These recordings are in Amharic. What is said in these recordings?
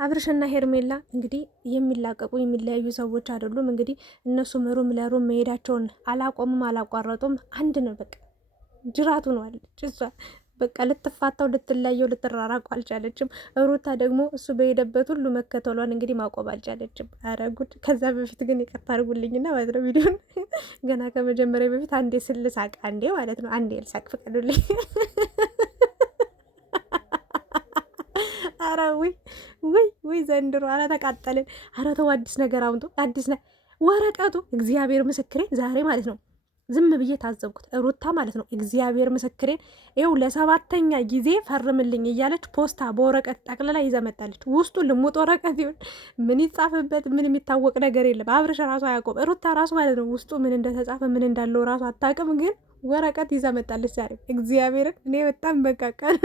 አብርሽና ሄርሜላ እንግዲህ የሚላቀቁ የሚለያዩ ሰዎች አይደሉም። እንግዲህ እነሱም ሩም ለሩም መሄዳቸውን አላቆሙም፣ አላቋረጡም። አንድ ነው በቃ ጅራቱ ነው አለች እሷ። በቃ ልትፋታው፣ ልትለያየው፣ ልትራራቁ አልቻለችም። ሩታ ደግሞ እሱ በሄደበት ሁሉ መከተሏን እንግዲህ ማቆም አልቻለችም። ኧረ ጉድ! ከዛ በፊት ግን ይቅርታ አድርጉልኝና ማለት ነው ቪዲዮን ገና ከመጀመሪያ በፊት አንዴ ስልሳቅ አንዴ ማለት ነው አንዴ ልሳቅ ፍቀዱልኝ። አረ ውይ ዘንድሮ አረ ተቃጠልን። አረ ተው አዲስ ነገር አምጡ። ወረቀቱ እግዚአብሔር ምስክሬን ዛሬ ማለት ነው ዝም ብዬ ታዘብኩት። ሩታ ማለት ነው እግዚአብሔር ምስክሬን ይኸው ለ7ኛ ጊዜ ፈርምልኝ እያለች ፖስታ በወረቀት ጠቅልላ ይዛ መጣለች። ውስጡ ልሙጥ ወረቀት ይሁን ምን ይጻፍበት ምን የሚታወቅ ነገር የለም። አብርሽ ራሱ አያውቀውም። ሩታ ራሱ ማለት ነው ውስጡ ምን እንደተጻፈ ምን እንዳለው ራሱ አታውቅም። ግን ወረቀት ይዛ መጣለች ዛሬ እግዚአብሔርን። እኔ በጣም በቃቃል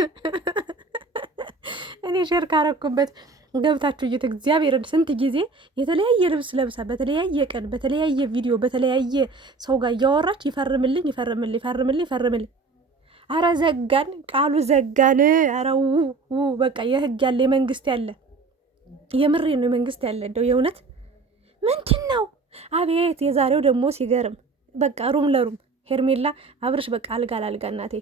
እኔ ሼር ካረኩበት ገብታችሁ እዩት። እግዚአብሔርን ስንት ጊዜ የተለያየ ልብስ ለብሳ በተለያየ ቀን በተለያየ ቪዲዮ በተለያየ ሰው ጋር እያወራች ይፈርምልኝ ይፈርምልኝ ይፈርምልኝ ይፈርምልኝ። አረ ዘጋን፣ ቃሉ ዘጋን። አረ በቃ የህግ ያለ የመንግስት ያለ የምሬ ነው የመንግስት ያለ እንደው የእውነት ምንድን ነው? አቤት የዛሬው ደግሞ ሲገርም በቃ ሩም ለሩም ሄርሜላ አብርሽ በቃ አልጋ ላልጋ እናቴ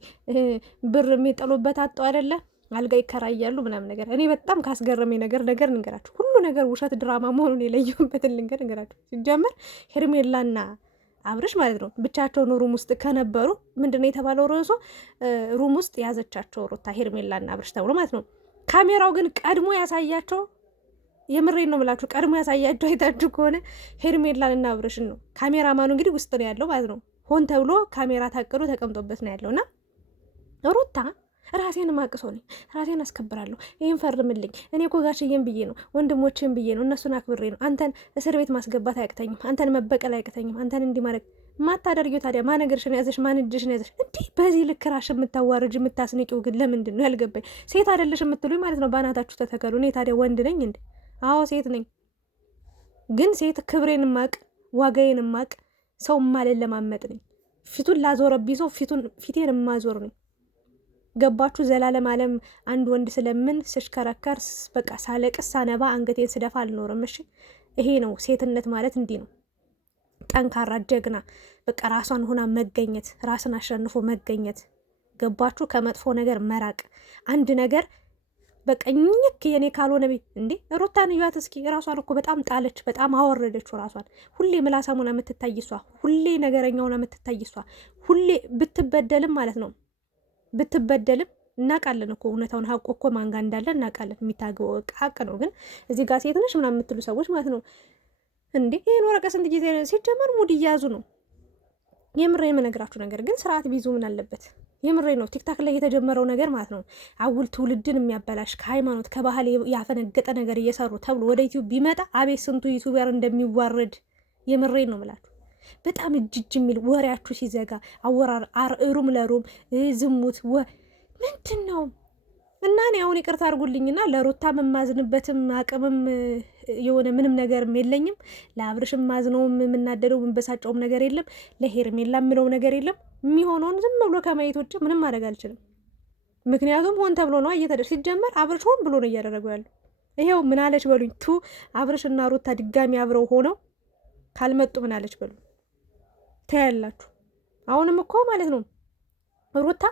ብር የሚጠሉበት አጠው አይደለ አልጋ ይከራያሉ ምናምን ነገር። እኔ በጣም ካስገረመኝ ነገር ንገራችሁ። ሁሉ ነገር ውሸት ድራማ መሆኑን የለየሁበትን ንገራችሁ። ሲጀመር ሄርሜላና አብርሽ ማለት ነው ብቻቸውን ሩም ውስጥ ከነበሩ ምንድነው የተባለው ርዕሱ? ሩም ውስጥ ያዘቻቸው ሩታ ሄርሜላና አብርሽ ተብሎ ማለት ነው። ካሜራው ግን ቀድሞ ያሳያቸው የምሬን ነው የምላችሁ። ቀድሞ ያሳያቸው አይታችሁ ከሆነ ሄርሜላንና አብርሽን ነው። ካሜራማኑ እንግዲህ ውስጥ ነው ያለው ማለት ነው። ሆን ተብሎ ካሜራ ታቅዶ ተቀምጦበት ነው ያለውና ሩታ ራሴን ማቅሶ ነኝ፣ ራሴን አስከብራለሁ፣ ይህን ፈርምልኝ። እኔ እኮ ጋሽዬን ብዬ ነው ወንድሞቼን ብዬ ነው እነሱን አክብሬ ነው። አንተን እስር ቤት ማስገባት አያቅተኝም፣ አንተን መበቀል አያቅተኝም፣ አንተን እንዲህ ማድረግ ማታደርጊው ታዲያ ማን ነገርሽን ያዘሽ? ማን እጅሽን ያዘሽ? እንዲህ በዚህ ልክ ራሽ የምታዋርጅ የምታስንቂው ግን ለምንድን ነው ያልገባኝ። ሴት አይደለሽ የምትሉኝ ማለት ነው። ባናታችሁ ተተከሉ። እኔ ታዲያ ወንድ ነኝ እንዴ? አዎ ሴት ነኝ። ግን ሴት ክብሬን ማቅ ዋጋዬን ማቅ ሰው ማለለማመጥ ነኝ። ፊቱን ላዞረብኝ ሰው ፊቴን ማዞር ነኝ። ገባችሁ? ዘላለም ዓለም አንድ ወንድ ስለምን ስሽከረከር በቃ ሳለቅስ ሳነባ አንገቴን ስደፋ አልኖርም። እሺ ይሄ ነው ሴትነት ማለት እንዲህ ነው። ጠንካራ ጀግና በቃ ራሷን ሆና መገኘት፣ ራስን አሸንፎ መገኘት። ገባችሁ? ከመጥፎ ነገር መራቅ። አንድ ነገር በቃ ኝክ የኔ ካልሆነ ቤት እንዴ ሩታን እያት እስኪ። ራሷን እኮ በጣም ጣለች፣ በጣም አወረደችው ራሷን። ሁሌ ምላሳም ሆና የምትታይሷ፣ ሁሌ ነገረኛ ሆና የምትታይሷ፣ ሁሌ ብትበደልም ማለት ነው ብትበደልም እናውቃለን እኮ እውነታውን ሀቁ እኮ ማንጋ እንዳለ እናውቃለን። የሚታገው ሀቅ ነው። ግን እዚህ ጋር ሴት ነሽ ምናምን የምትሉ ሰዎች ማለት ነው እንዴ ይህን ወረቀት ስንት ጊዜ ሲጀመር ሙድ እያያዙ ነው። የምሬ የምነግራችሁ ነገር ግን ስርዓት ቢይዙ ምን አለበት? የምሬ ነው። ቲክታክ ላይ የተጀመረው ነገር ማለት ነው አጉል ትውልድን የሚያበላሽ ከሃይማኖት ከባህል ያፈነገጠ ነገር እየሰሩ ተብሎ ወደ ዩቲዩብ ቢመጣ አቤት ስንቱ ዩቲዩበር እንደሚዋረድ የምሬ ነው ምላችሁ። በጣም እጅ የሚል ወሬያችሁ ሲዘጋ አወራር ሩም ለሩም ዝሙት ምንድን ነው? እና እኔ አሁን ይቅርታ አድርጉልኝና ለሩታ የማዝንበትም አቅምም የሆነ ምንም ነገርም የለኝም። ለአብርሽም ማዝነውም የምናደደው የምንበሳጨውም ነገር የለም። ለሄርሜላ የምለው ነገር የለም። የሚሆነውን ዝም ብሎ ከማየት ውጭ ምንም ማድረግ አልችልም። ምክንያቱም ሆን ተብሎ ነው ሲጀመር አብርሽ ሆን ብሎ ነው እያደረገው ያለው። ይሄው ምን አለች በሉኝ። አብርሽና ሩታ ድጋሚ አብረው ሆነው ካልመጡ ምን አለች በሉኝ። ታያላችሁ። አሁንም እኮ ማለት ነው ሩታ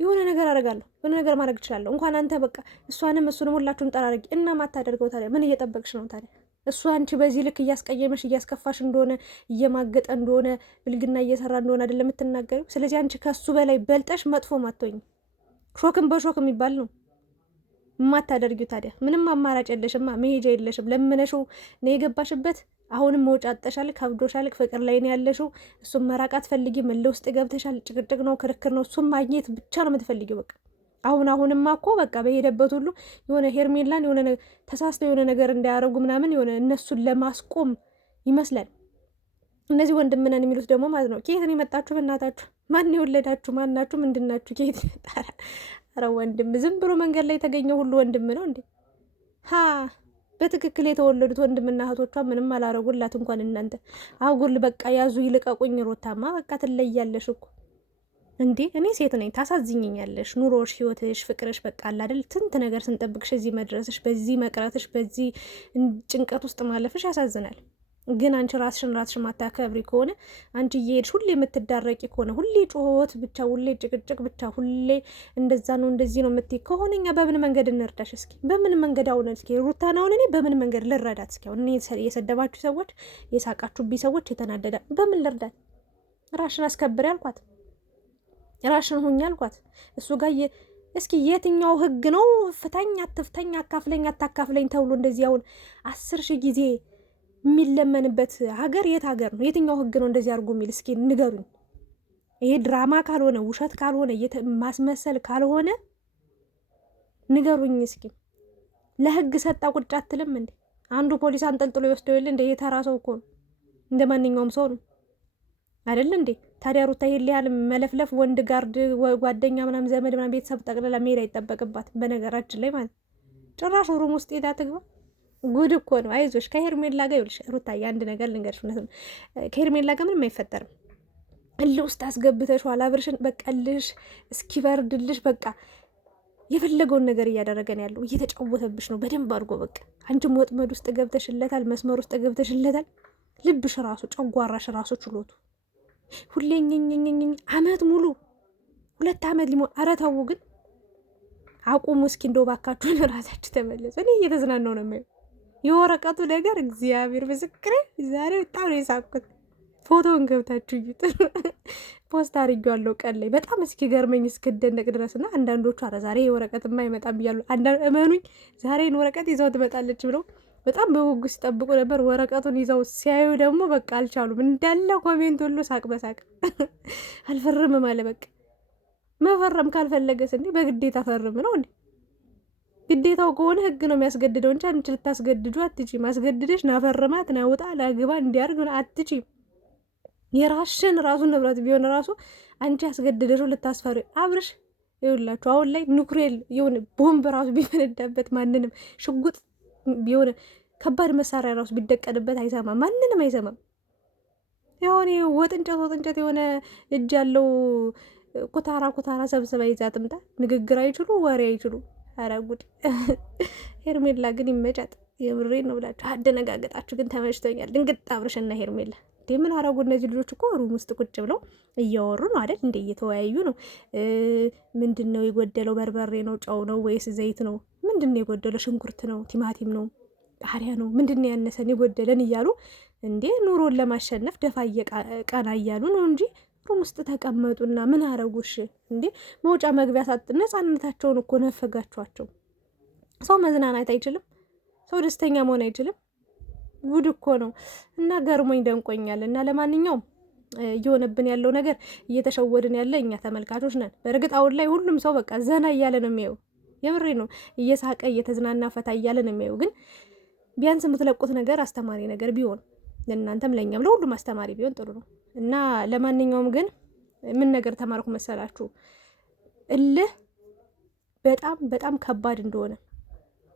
የሆነ ነገር አደርጋለሁ የሆነ ነገር ማድረግ እችላለሁ። እንኳን አንተ በቃ እሷንም እሱንም ሁላችሁም ጠራረጊ እና ማታደርገው ታዲያ ምን እየጠበቅሽ ነው ታዲያ? እሱ አንቺ በዚህ ልክ እያስቀየመሽ እያስከፋሽ እንደሆነ እየማገጠ እንደሆነ ብልግና እየሰራ እንደሆነ አይደለም የምትናገሪው። ስለዚህ አንቺ ከሱ በላይ በልጠሽ መጥፎ ማትሆኝ ሾክም በሾክ የሚባል ነው የማታደርጊው። ታዲያ ምንም አማራጭ የለሽማ፣ መሄጃ የለሽም። ለምነሽው ነው የገባሽበት። አሁንም መውጫ አጥተሻል፣ ከብዶሻል፣ ፍቅር ላይ ነው ያለሽው። እሱም መራቃት ፈልጊ፣ ምን ውስጥ ገብተሻል። ጭቅጭቅ ነው፣ ክርክር ነው። እሱም ማግኘት ብቻ ነው የምትፈልጊው በቃ። አሁንማ እኮ በቃ በሄደበት ሁሉ የሆነ ሄርሜላን የሆነ ተሳስተው የሆነ ነገር እንዳያረጉ ምናምን የሆነ እነሱን ለማስቆም ይመስላል። እነዚህ ወንድምነን የሚሉት ደግሞ ማለት ነው ከየት ነው የመጣችሁ? በእናታችሁ ማን የወለዳችሁ? ማናችሁ? ምንድናችሁ? ከየት ይመጣል? ኧረ ወንድም ዝም ብሎ መንገድ ላይ የተገኘው ሁሉ ወንድም ነው እንዴ? በትክክል የተወለዱት ወንድምና እህቶቿ ምንም አላረጉላት። እንኳን እናንተ አጉል በቃ ያዙ ይልቀቁኝ። ሩታማ በቃ ትለያለሽ እኮ እንዴ እኔ ሴት ነኝ፣ ታሳዝኝኛለሽ። ኑሮሽ፣ ህይወትሽ፣ ፍቅርሽ በቃ አለ አይደል ስንት ነገር ስንጠብቅሽ እዚህ መድረስሽ፣ በዚህ መቅረትሽ፣ በዚህ ጭንቀት ውስጥ ማለፍሽ ያሳዝናል። ግን አንቺ ራስሽን ማታከብሪ ከሆነ አንቺ እየሄድሽ ሁሌ የምትዳረቂ ከሆነ ሁሌ ጩኸት ብቻ፣ ሁሌ ጭቅጭቅ ብቻ፣ ሁሌ እንደዛ ነው እንደዚህ ነው የምትይ ከሆነ እኛ በምን መንገድ እንርዳሽ? እስኪ በምን መንገድ አሁን እስኪ ሩታን አሁን እኔ በምን መንገድ ልረዳት? እስኪ አሁን እኔ የሰደባችሁ ሰዎች፣ የሳቃችሁብኝ ሰዎች፣ የተናደዳ በምን ልርዳት? ራሽን አስከብሪ አልኳት፣ ራሽን ሁኝ አልኳት። እሱ ጋር እስኪ የትኛው ህግ ነው ፍታኝ አትፍታኝ አካፍለኝ አታካፍለኝ ተብሎ እንደዚህ አሁን 10,000 ጊዜ የሚለመንበት ሀገር የት ሀገር ነው? የትኛው ህግ ነው እንደዚህ አድርጎ የሚል? እስኪ ንገሩኝ። ይሄ ድራማ ካልሆነ ውሸት ካልሆነ ማስመሰል ካልሆነ ንገሩኝ እስኪ። ለህግ ሰጣ ቁጭ አትልም እንዴ? አንዱ ፖሊስ አንጠልጥሎ ይወስደው የለ እንደ የተራ ሰው እኮ ነው፣ እንደ ማንኛውም ሰው ነው አይደል እንዴ? ታዲያ ሩታ ይሄን ያህል መለፍለፍ ወንድ ጋርድ ጓደኛ ምናምን ዘመድ ምናምን ቤተሰብ ጠቅልላ መሄድ አይጠበቅባት። በነገራችን ላይ ማለት ጭራሽ ሩም ውስጥ ሄዳ ትግባ። ጉድ እኮ ነው። አይዞሽ ከሄርሜላ ጋር ይኸውልሽ ሩታዬ፣ አንድ ነገር ልንገርሽ፣ እውነትም ከሄርሜላ ጋር ምንም አይፈጠርም። እልህ ውስጥ አስገብተሽዋል አብርሽን። በቃልሽ እስኪበርድልሽ በቃ የፈለገውን ነገር እያደረገ ነው ያለው፣ እየተጫወተብሽ ነው በደንብ አድርጎ። በቃ አንቺም ወጥመድ ውስጥ ገብተሽለታል፣ መስመር ውስጥ ገብተሽለታል። ልብሽ ራሱ ጨጓራሽ ራሱ ችሎቱ ሁሌ ኝኝኝኝ አመት ሙሉ 2 አመት ሊሞን። ኧረ ተው ግን አቁሙ እስኪ እንደው ባካችሁን፣ ራሳችሁ ተመለሱ። እኔ እየተዝናናው ነው የማየው የወረቀቱ ነገር። እግዚአብሔር ምስክሬ ዛሬ በጣም ነው የሳቅኩት። ፎቶውን ገብታችሁ እዩት። ፖስት አድርጌዋለሁ ቀን ላይ በጣም እስኪገርመኝ እስክደነቅ ድረስ እና አንዳንዶቹ አረ ዛሬ የወረቀትማ አይመጣም ብያሉ። እመኑኝ ዛሬን ወረቀት ይዘው ትመጣለች ብለው በጣም በጉጉት ሲጠብቁ ነበር። ወረቀቱን ይዘው ሲያዩ ደግሞ በቃ አልቻሉም። እንዳለ ኮሜንት ሁሉ ሳቅ በሳቅ። አልፈርምም አለ በቃ። መፈረም ካልፈለገስ እንዴ በግዴታ ፈርም ነው እንዴ? ግዴታው ከሆነ ህግ ነው የሚያስገድደው እንጂ አንቺ ልታስገድዱ አትችይም። ማስገድደሽ ናፈርማት ናውጣ ናግባ እንዲያርግ አትችይም። የራስሽን ራሱ ንብረት ቢሆን ራሱ አንቺ ያስገድደሽው ልታስፈሪ። አብርሽ ይኸውላችሁ አሁን ላይ ኑክሌር የሆነ ቦምብ ራሱ ቢፈነዳበት ማንንም ሽጉጥ የሆነ ከባድ መሳሪያ ራሱ ቢደቀንበት አይሰማም፣ ማንንም አይሰማም። የሆነ ወጥ እንጨት የሆነ እጅ ያለው ኩታራ ሰብስባ ይዛ ትምጣ። ንግግር አይችሉ፣ ወሬ አይችሉ። ኧረ ጉድ! ሄርሜላ ግን ይመጫት። የምሬን ነው ብላችሁ አደነጋገጣችሁ ግን ተመችቶኛል። ድንግጥ አብርሽና ሄርሜላ እንዴ ምን አረጉ? እነዚህ ልጆች እኮ ሩም ውስጥ ቁጭ ብለው እያወሩ ነው አይደል? እንደ እየተወያዩ ነው። ምንድን ነው የጎደለው? በርበሬ ነው? ጨው ነው ወይስ ዘይት ነው? ምንድን ነው የጎደለው? ሽንኩርት ነው? ቲማቲም ነው? ቃሪያ ነው? ምንድን ነው ያነሰን የጎደለን እያሉ እንዴ ኑሮን ለማሸነፍ ደፋ ቀና እያሉ ነው እንጂ ሩም ውስጥ ተቀመጡና ምን አረጉሽ እንዴ? መውጫ መግቢያ ሳጥ ነፃነታቸውን እኮ ነፈጋችኋቸው። ሰው መዝናናት አይችልም? ሰው ደስተኛ መሆን አይችልም? ጉድ እኮ ነው። እና ገርሞኝ ደንቆኛል። እና ለማንኛውም እየሆነብን ያለው ነገር እየተሸወድን ያለ እኛ ተመልካቾች ነን። በእርግጥ አሁን ላይ ሁሉም ሰው በቃ ዘና እያለ ነው የሚያየው። የምሬ ነው። እየሳቀ እየተዝናና ፈታ እያለ ነው የሚያየው። ግን ቢያንስ የምትለቁት ነገር አስተማሪ ነገር ቢሆን ለእናንተም ለእኛም ለሁሉም አስተማሪ ቢሆን ጥሩ ነው። እና ለማንኛውም ግን ምን ነገር ተማርኩ መሰላችሁ? እልህ በጣም በጣም ከባድ እንደሆነ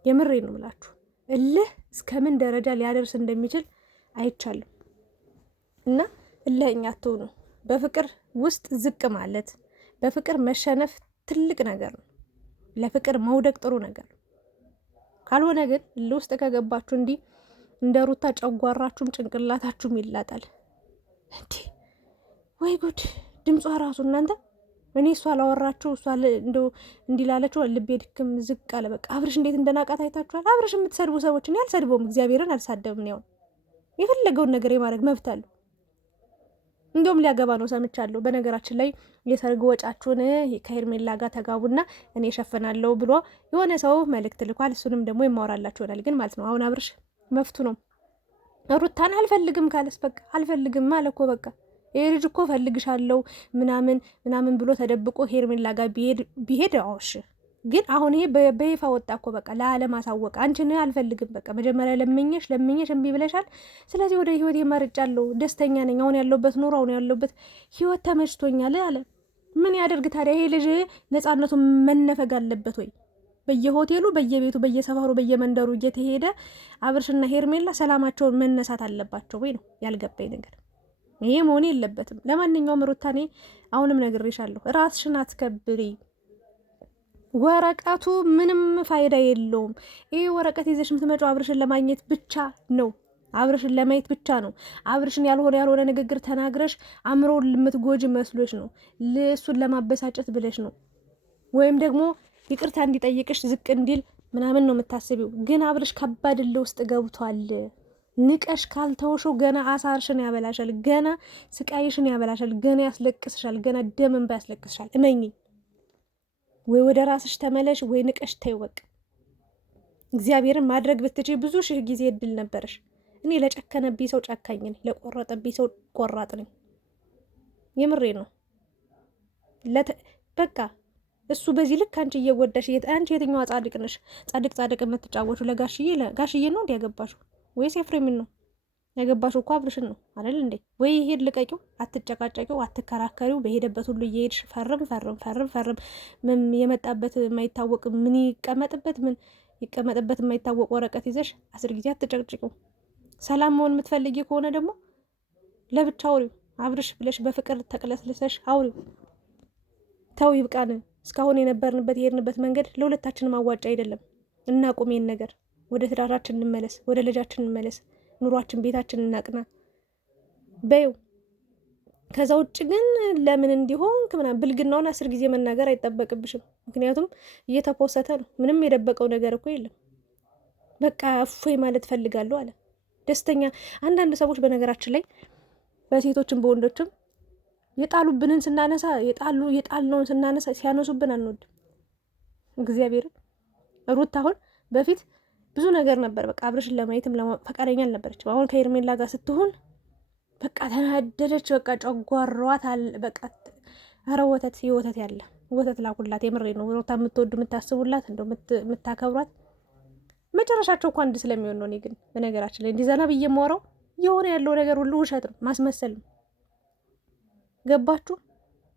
የምሬ ነው የምላችሁ። እልህ እስከምን ደረጃ ሊያደርስ እንደሚችል አይቻልም። እና እልህኛ አትሁኑ። በፍቅር ውስጥ ዝቅ ማለት፣ በፍቅር መሸነፍ ትልቅ ነገር ነው። ለፍቅር መውደቅ ጥሩ ነገር ነው። ካልሆነ ግን እልህ ውስጥ ከገባችሁ እንዲህ እንደ ሩታ ጨጓራችሁም ጭንቅላታችሁም ይላጣል። እንዴ ወይ ጉድ! ድምጿ ራሱ እናንተ እኔ እሷ ላወራችሁ እሷ እንደው እንዲላለችው ልቤ ድክም ዝቅ አለ። በቃ አብርሽ እንዴት እንደናቃት አይታችኋል። አብርሽ የምትሰድቡ ሰዎች እኔ አልሰድበውም፣ እግዚአብሔርን አልሳደብም። ነው የፈለገውን ነገር የማድረግ መብት አለው። እንደውም ሊያገባ ነው ሰምቻለሁ። በነገራችን ላይ የሰርግ ወጫችሁን ከሄርሜላ ጋር ተጋቡና እኔ እሸፍናለሁ ብሎ የሆነ ሰው መልእክት ልኳል። እሱንም ደግሞ ይማወራላችሁ ይሆናል። ግን ማለት ነው አሁን አብርሽ መፍቱ ነው። ሩታን አልፈልግም ካለስ በቃ አልፈልግም አለ እኮ በቃ ይሄ ልጅ እኮ ፈልግሻለሁ ምናምን ብሎ ተደብቆ ሄርሜላ ጋር ቢሄድ አውሽ ግን አሁን ይሄ በይፋ ወጣ እኮ በቃ ለዓለም አሳወቀ። አንቺን አልፈልግም በቃ መጀመሪያ ለምኜሽ እምቢ ብለሻል። ስለዚህ ወደ ህይወት የማርጫለሁ፣ ደስተኛ ነኝ። አሁን ያለሁበት ኑሮ አሁን ያለሁበት ህይወት ተመችቶኛል አለ። ምን ያደርግ ታዲያ ይሄ ልጅ ነፃነቱን መነፈግ አለበት ወይ? በየሆቴሉ በየቤቱ በየሰፈሩ በየመንደሩ እየተሄደ አብርሽና ሄርሜላ ሰላማቸውን መነሳት አለባቸው ወይ ነው ያልገባኝ ነገር። ይሄ መሆን የለበትም። ለማንኛውም ሩታኔ አሁንም ነግሬሻለሁ፣ ራስሽን አትከብሪ። ወረቀቱ ምንም ፋይዳ የለውም። ይሄ ወረቀት ይዘሽ የምትመጪው አብርሽን ለማግኘት ብቻ ነው። አብርሽን ለማየት ብቻ ነው። አብርሽን ያልሆነ ንግግር ተናግረሽ አእምሮውን የምትጎጂ መስሎሽ ነው። እሱን ለማበሳጨት ብለሽ ነው። ወይም ደግሞ ይቅርታ እንዲጠይቅሽ ዝቅ እንዲል ምናምን ነው የምታስቢው። ግን አብርሽ ከባድ እልህ ውስጥ ገብቷል። ንቀሽ ካልተውሽው ገና አሳርሽን ያበላሻል፣ ገና ስቃይሽን ያበላሻል፣ ገና ያስለቅስሻል፣ ገና ደም እንባ ያስለቅስሻል። እመኚ። ወይ ወደ ራስሽ ተመለሽ ወይ ንቀሽ ተይው በቃ። እግዚአብሔርን ማድረግ ብትችይ ብዙ ሺህ ጊዜ እድል ነበረሽ። እኔ ለጨከነብኝ ሰው ጨካኝ ነኝ፣ ለቆረጠብኝ ሰው ቆራጥ ነኝ። የምሬ ነው። በቃ እሱ በዚህ ልክ አንቺ እየጎዳሽ፣ አንቺ የትኛዋ ጻድቅ ነሽ? ጻድቅ የምትጫወቹ ጋሽዬ ነው እንዲ ያገባሽው ወይስ ኤፍሬምን ነው ያገባሽው? እኮ አብርሽን ነው አይደል እንዴ? ወይ ይሄድ ልቀቂው፣ አትጨቃጨቂው፣ አትከራከሪው። በሄደበት ሁሉ እየሄድሽ ፈርም። ምን የመጣበት የማይታወቅ ምን ይቀመጥበት የማይታወቅ ወረቀት ይዘሽ 10 ጊዜ አትጨቅጭቂው። ሰላም መሆን የምትፈልጊ ከሆነ ደግሞ ለብቻ አውሪው። አብርሽ ብለሽ በፍቅር ተቅለስልሰሽ አውሪው። ተው ይብቃን። እስካሁን የነበርንበት የሄድንበት መንገድ ለሁለታችንም አዋጭ አይደለም። እናቁም ይሄን ነገር። ወደ ትዳራችን እንመለስ፣ ወደ ልጃችን እንመለስ፣ ኑሯችን ቤታችን እናቅና በይው። ከዛ ውጭ ግን ለምን እንዲሆን ምናምን ብልግናውን 10 ጊዜ መናገር አይጠበቅብሽም። ምክንያቱም እየተፖሰተ ነው። ምንም የደበቀው ነገር እኮ የለም። በቃ እፎይ ማለት ፈልጋለሁ አለ። ደስተኛ። አንዳንድ ሰዎች በነገራችን ላይ በሴቶችም በወንዶችም የጣሉብንን ስናነሳ የጣልነውን ስናነሳ ሲያነሱብን አንወድም። እግዚአብሔርን ሩት አሁን በፊት ብዙ ነገር ነበር። በቃ አብርሽን ለማየትም ፈቃደኛ አልነበረችም። አሁን ከኤርሜላ ጋር ስትሆን በቃ ተናደደች። በቃ ጨጓሯት በቃ ኧረ ወተት የወተት ያለ ወተት ላኩላት። የምሬ ነው። ሩታ የምትወዱ የምታስቡላት እንደው የምታከብሯት መጨረሻቸው እኮ አንድ ስለሚሆን ነው። እኔ ግን በነገራችን ላይ እንዲዘና ብዬ የማወራው የሆነ ያለው ነገር ሁሉ ውሸት ነው፣ ማስመሰል ነው። ገባችሁ?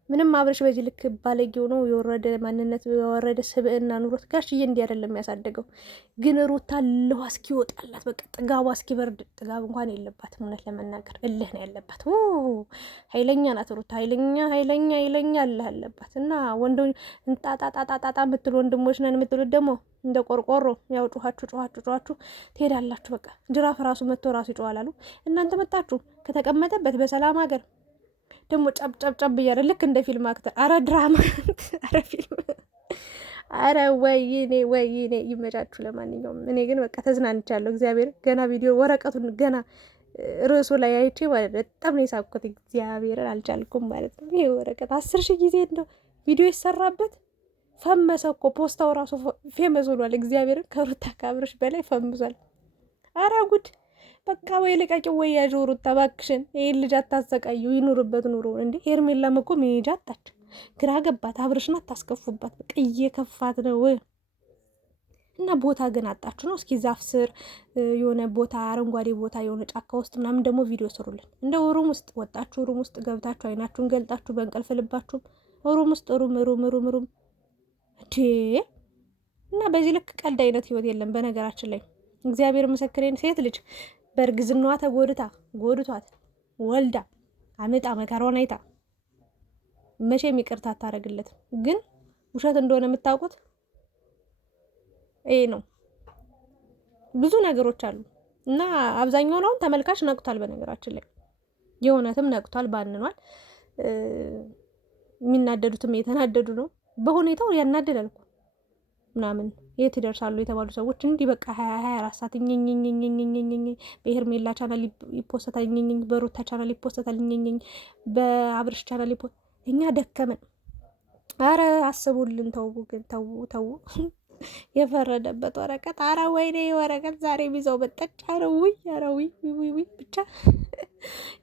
ምንም አብርሽ በዚህ ልክ ባለጌው ነው። የወረደ ማንነት የወረደ ስብዕና ኑሮት ጋሽዬ እንዲህ አይደለም የሚያሳደገው። ግን ሩታ ልዋ እስኪወጣላት በቃ ጥጋቧ እስኪበርድ፣ ጥጋብ እንኳን የለባትም እውነት ለመናገር እልህ ነው ያለባት። ኃይለኛ ናት ሩታ፣ ኃይለኛ እልህ አለባት። እና ወንዶ እንጣጣጣጣጣ የምትሉ ወንድሞች ነን የምትሉት ደግሞ እንደ ቆርቆሮ ያው ጩኋችሁ ትሄዳላችሁ። በቃ ጅራፍ ራሱ መጥቶ ራሱ ይጮዋል አሉ። እናንተ መጣችሁ ከተቀመጠበት በሰላም ሀገር ደግሞ ጨብጨብ እያለ ልክ እንደ ፊልም አክተር። አረ ድራማ፣ አረ ፊልም፣ አረ ወይኔ ይመቻችሁ። ለማንኛውም እኔ ግን በቃ ተዝናንቻለሁ። እግዚአብሔር ገና ቪዲዮ ወረቀቱን ገና ርዕሱ ላይ አይቼ ማለት በጣም ነው የሳቅኩት። እግዚአብሔርን አልቻልኩም ማለት ነው። ይሄ ወረቀት 10,000 ጊዜ እንደው ቪዲዮ ይሰራበት ፈመሰ እኮ። ፖስታው ራሱ ፌመስ ሆኗል። እግዚአብሔርን ከሩታ ከአብርሽ በላይ ፈምሷል። አረ ጉድ! በቃ ወይ ልቀቂው ወይ ያዥው ሩታ እባክሽን። ይሄን ልጅ አታሰቃዩ፣ ይኑርበት ኑሮ እንዴ። ሄርሜላም እኮ መሄጃ አጣች፣ ግራ ገባት። አብርሽን አታስከፉባት፣ በቃ እየከፋት ነው። እና ቦታ ግን አጣችሁ ነው። እስኪ ዛፍ ስር የሆነ ቦታ አረንጓዴ ቦታ የሆነ ጫካ ውስጥ ምናምን ደግሞ ቪዲዮ ስሩልን። እንደ ሩም ውስጥ ወጣችሁ፣ ሩም ውስጥ ገብታችሁ አይናችሁን ገልጣችሁ በእንቅልፍ ልባችሁም ሩም ውስጥ ሩም እንዴ። እና በዚህ ልክ ቀልድ አይነት ህይወት የለም በነገራችን ላይ። እግዚአብሔር ምስክሬን ሴት ልጅ በእርግዝናዋ ጎድቷት ወልዳ አመጣ መከራዋን አይታ መቼም ይቅርታ አታደርግለትም። ግን ውሸት እንደሆነ የምታውቁት ይሄ ነው። ብዙ ነገሮች አሉ እና አብዛኛውን አሁን ተመልካች ነቅቷል። በነገራችን ላይ የእውነትም ነቅቷል፣ ባንኗል። የሚናደዱትም የተናደዱ ነው። በሁኔታው ያናደዳል እኮ ምናምን የት ይደርሳሉ የተባሉ ሰዎች እንዲህ በቃ 24 ሰዓት በሄርሜላ ቻናል ይፖስታል፣ በሩታ ቻናል ይፖስታል፣ በአብርሽ ቻናል እኛ ደከመን። አረ አስቡልን። ተው ግን ተው። የፈረደበት ወረቀት። አረ ወይኔ ወረቀት ዛሬ ቢዘው በጠጭ። አረ ውይ ብቻ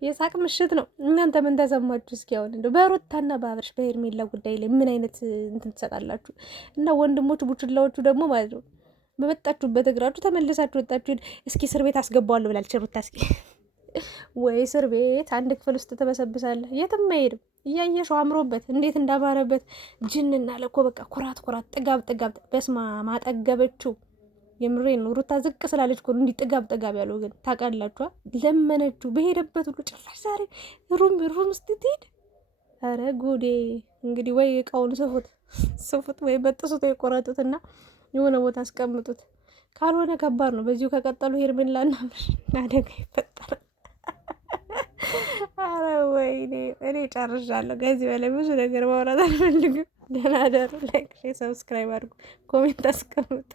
የሳቅ ምሽት ነው። እናንተ ምን ተሰማችሁ? እስኪ አሁን እንደው በሩታና በአብርሽ በሄርሜላ ጉዳይ ላይ ምን አይነት እንትን ትሰጣላችሁ? እና ወንድሞቹ ቡችላዎቹ ደግሞ ማለት ነው በመጣችሁበት እግራችሁ ተመልሳችሁ ወጣችሁ። እስኪ እስር ቤት አስገባዋለሁ ብላለች ሩታ። እስኪ ወይ እስር ቤት አንድ ክፍል ውስጥ ተበሰብሳለህ፣ የትም አይሄድም። እያየሽው አምሮበት እንዴት እንዳማረበት ጅንና ለኮ በቃ ኩራት ጥጋብ በስማ ማጠገበችው የምሬን ነው። ሩታ ዝቅ ስላለች እኮ ነው እንዲህ ጥጋብ ያለው። ግን ታውቃላችኋ፣ ለመነችው በሄደበት ሁሉ። ጭራሽ ዛሬ ሩም ውስጥ ትሄድ። ኧረ ጉዴ! እንግዲህ ወይ እቃውን ስፉት ወይ በጥሱት ወይ ቆረጡትና የሆነ ቦታ አስቀምጡት። ካልሆነ ከባድ ነው። በዚሁ ከቀጠሉ ሄርሜላና አደጋ ይፈጠራል። አረ ወይኔ! እኔ ጨርሻለሁ። ከዚህ በላይ ብዙ ነገር ማውራት አልፈልግም። ደህና ደሩ። ላይክ፣ ሰብስክራይብ አድርጉ፣ ኮሜንት አስቀምጡ።